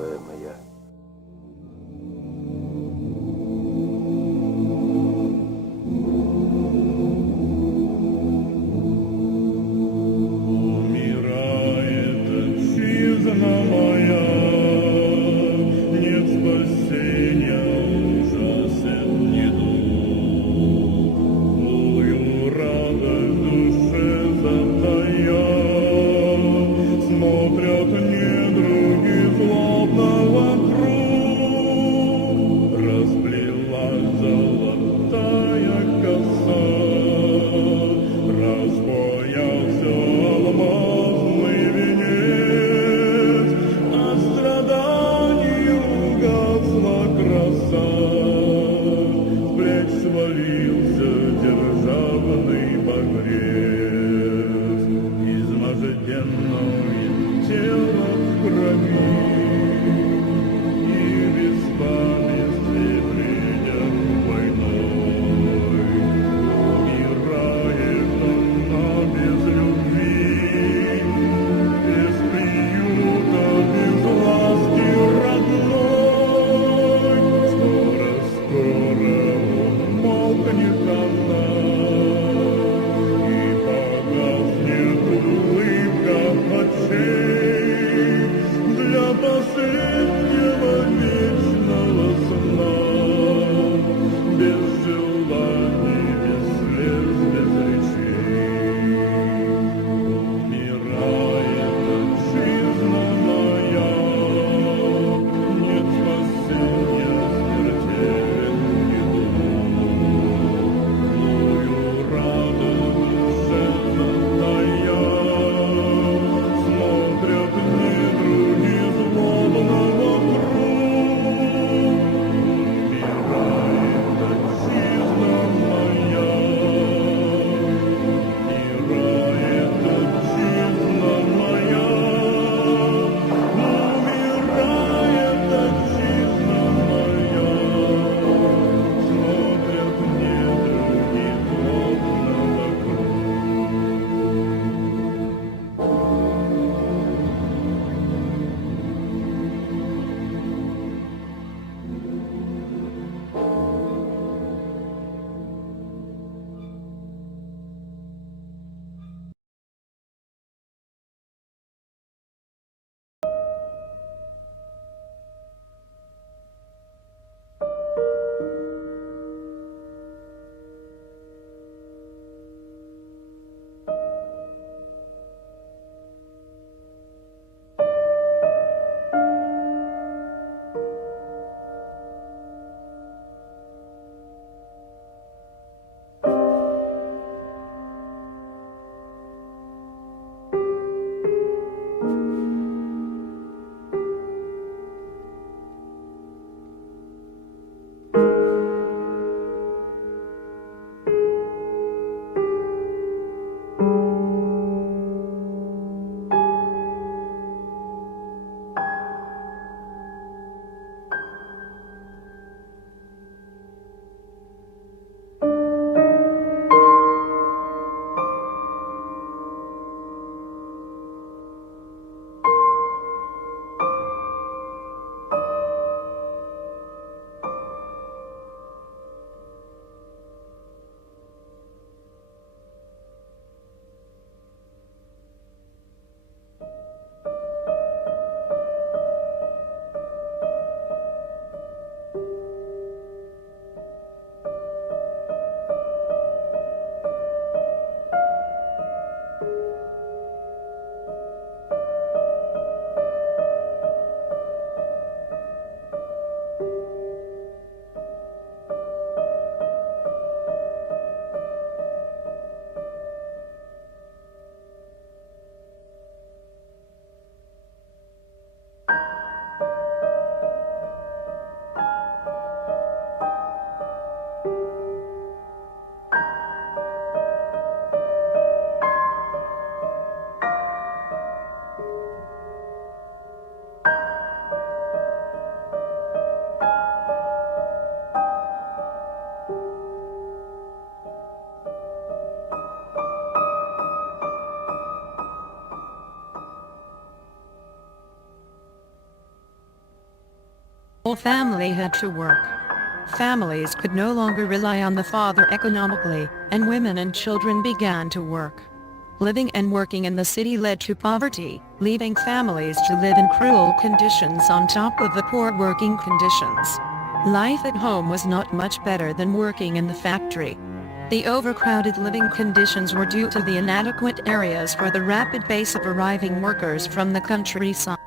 милая моя. Умирает отчизна моя, нет спасения, ужасен недуг. Злую радость душе затая, смотрят недруги злобного whole family had to work. Families could no longer rely on the father economically, and women and children began to work. Living and working in the city led to poverty, leaving families to live in cruel conditions on top of the poor working conditions. Life at home was not much better than working in the factory. The overcrowded living conditions were due to the inadequate areas for the rapid pace of arriving workers from the countryside.